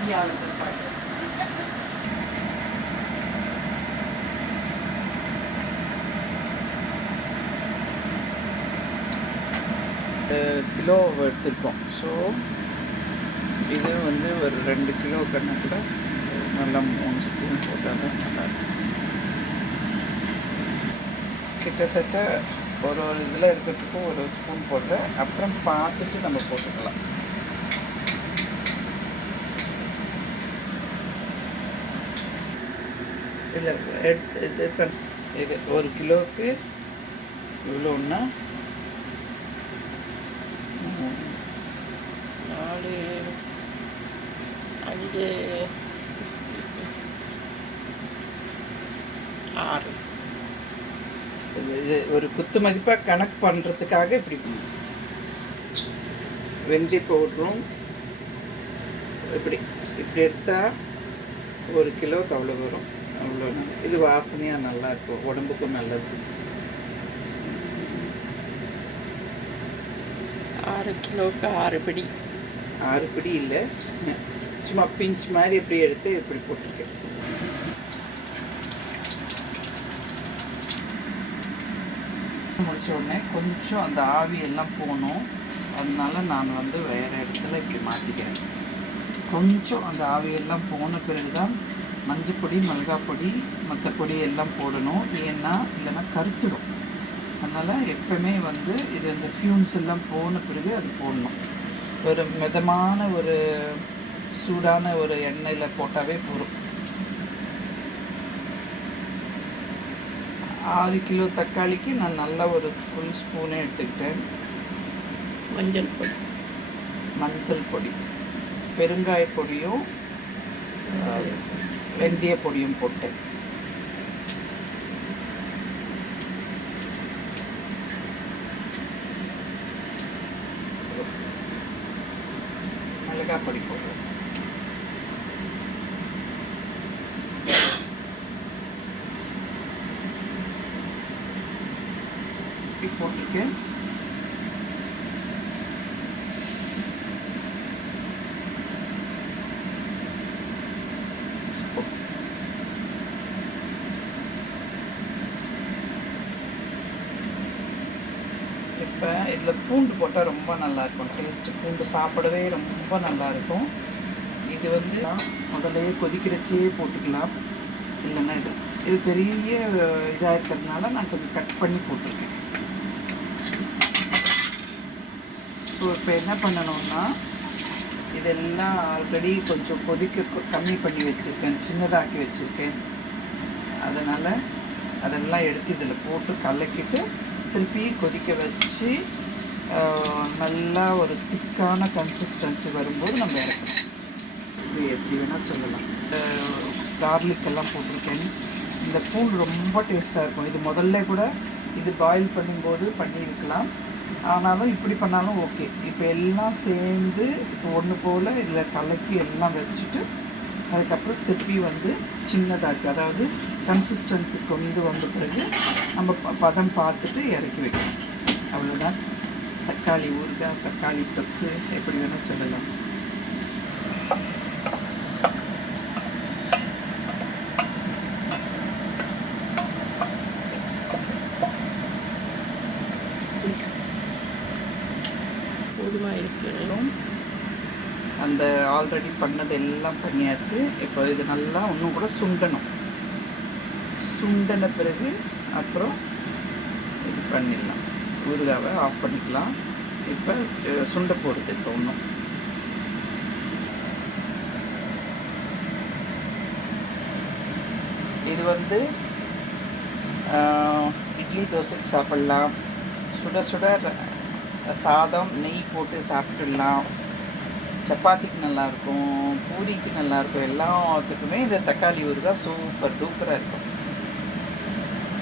இந்தியாவில் பாட்டு கிலோ எடுத்துருக்கோம். ஸோ இது வந்து ஒரு 2 கிலோ கணக்கில் நல்லா 3 ஸ்பூன் போட்டால் தான் நல்லாயிருக்கும். கிட்டத்தட்ட ஒரு இதில் இருக்கிறதுக்கு ஒரு ஸ்பூன் போட்டு அப்புறம் பார்த்துட்டு நம்ம போட்டுக்கலாம். இதில் எடுத்து இது 1 கிலோவுக்கு இவ்வளோன்னா 4 5 6 இது ஒரு குத்து மதிப்பாக கணக்கு பண்ணுறதுக்காக இப்படி வெந்தய பவுடரும் இப்படி இப்படி எடுத்தால் 1 கிலோவுக்கு அவ்வளோ வரும். அவ்வளோ இது வாசனையாக நல்லாயிருக்கும், உடம்புக்கும் நல்லது. 6 கிலோவுக்கு 6 பிடி. 6 பிடி இல்லை, சும்மா பிஞ்ச் மாதிரி எப்படி எடுத்து இப்படி போட்டிருக்கேன். முடிச்ச உடனே கொஞ்சம் அந்த ஆவியெல்லாம் போகணும். அதனால நான் வந்து வேறு இடத்துல இப்படி மாற்றிக்கிறேன். கொஞ்சம் அந்த ஆவியெல்லாம் போன பிறகு தான் மஞ்சப்பொடி, மிளகாய் பொடி, மற்ற பொடி எல்லாம் போடணும். ஏன்னா இல்லைன்னா கருத்துடும். அதனால் எப்பவுமே வந்து இது இந்த ஃபியூம்ஸ் எல்லாம் போன பிறகு அது போடணும். ஒரு மிதமான ஒரு சூடான ஒரு எண்ணெயில் போட்டாவே போதும். 6 கிலோ தக்காளிக்கு நான் நல்லா ஒரு ஃபுல் ஸ்பூனே எடுத்துக்கிட்டேன். மஞ்சள் பொடி, பெருங்காய பொடியும் வெந்தய பொடியும் போட்டேன். மிளகாய் பொடி போடுறேன். இப்படி போட்டிருக்கேன். இப்போ இதில் பூண்டு போட்டால் ரொம்ப நல்லாயிருக்கும் டேஸ்ட்டு. பூண்டு சாப்பிடவே ரொம்ப நல்லாயிருக்கும். இது வந்து முதல்லையே கொதிக்கிறச்சே போட்டுக்கலாம். இல்லைன்னா இது பெரிய இதாக இருக்கிறதுனால நான் கொஞ்சம் கட் பண்ணி போட்டிருக்கேன். ஸோ இப்போ என்ன பண்ணணும்னா இதெல்லாம் ஆல்ரெடி கொஞ்சம் கொதிக்க கம்மி பண்ணி வச்சுருக்கேன், சின்னதாக்கி வச்சுருக்கேன். அதனால் அதெல்லாம் எடுத்து இதில் போட்டு கலக்கிட்டு திருப்பி கொதிக்க வச்சு நல்லா ஒரு திக்கான கன்சிஸ்டன்சி வரும்போது நம்ம இறக்கணும். இது எப்படி வேணால் சொல்லலாம். கார்லிக் எல்லாம் போட்டிருக்கேன். இந்த பூண்டு ரொம்ப டேஸ்ட்டாக இருக்கும். இது முதல்ல கூட இது பாயில் பண்ணும்போது பண்ணியிருக்கலாம். ஆனாலும் இப்படி பண்ணாலும் ஓகே. இப்போ எல்லாம் சேர்ந்து இப்போ ஒன்று போல் இதில் கலக்கி எல்லாம் வச்சுட்டு அதுக்கப்புறம் திருப்பி வந்து சின்னதாக்கு, அதாவது கன்சிஸ்டன்சி கொண்டு வந்த பிறகு நம்ம பதம் பார்த்துட்டு இறக்கி வைக்கணும். அவ்வளோதான். தக்காளி ஊறுகாய், தக்காளி தொக்கு எப்படி வேணால் சொல்லலாம். போதுமாக இருக்கணும். அந்த ஆல்ரெடி பண்ணது எல்லாம் பண்ணியாச்சு. இப்போ இது நல்லா இன்னும் கூட சுண்டணும். சுண்டின பிறகு அப்புறம் இது பண்ணிடலாம். ஊறுகாவை ஆஃப் பண்ணிக்கலாம். இப்போ சுண்ட போடுது. இப்போ ஒன்றும் இது வந்து இட்லி தோசைக்கு சாப்பிட்லாம். சுட சுட சாதம் நெய் போட்டு சாப்பிட்டுடலாம். சப்பாத்திக்கு நல்லாயிருக்கும், பூரிக்கு நல்லாயிருக்கும். எல்லாத்துக்குமே இந்த தக்காளி ஊறுகாய் சூப்பர் டூப்பராக இருக்கும்.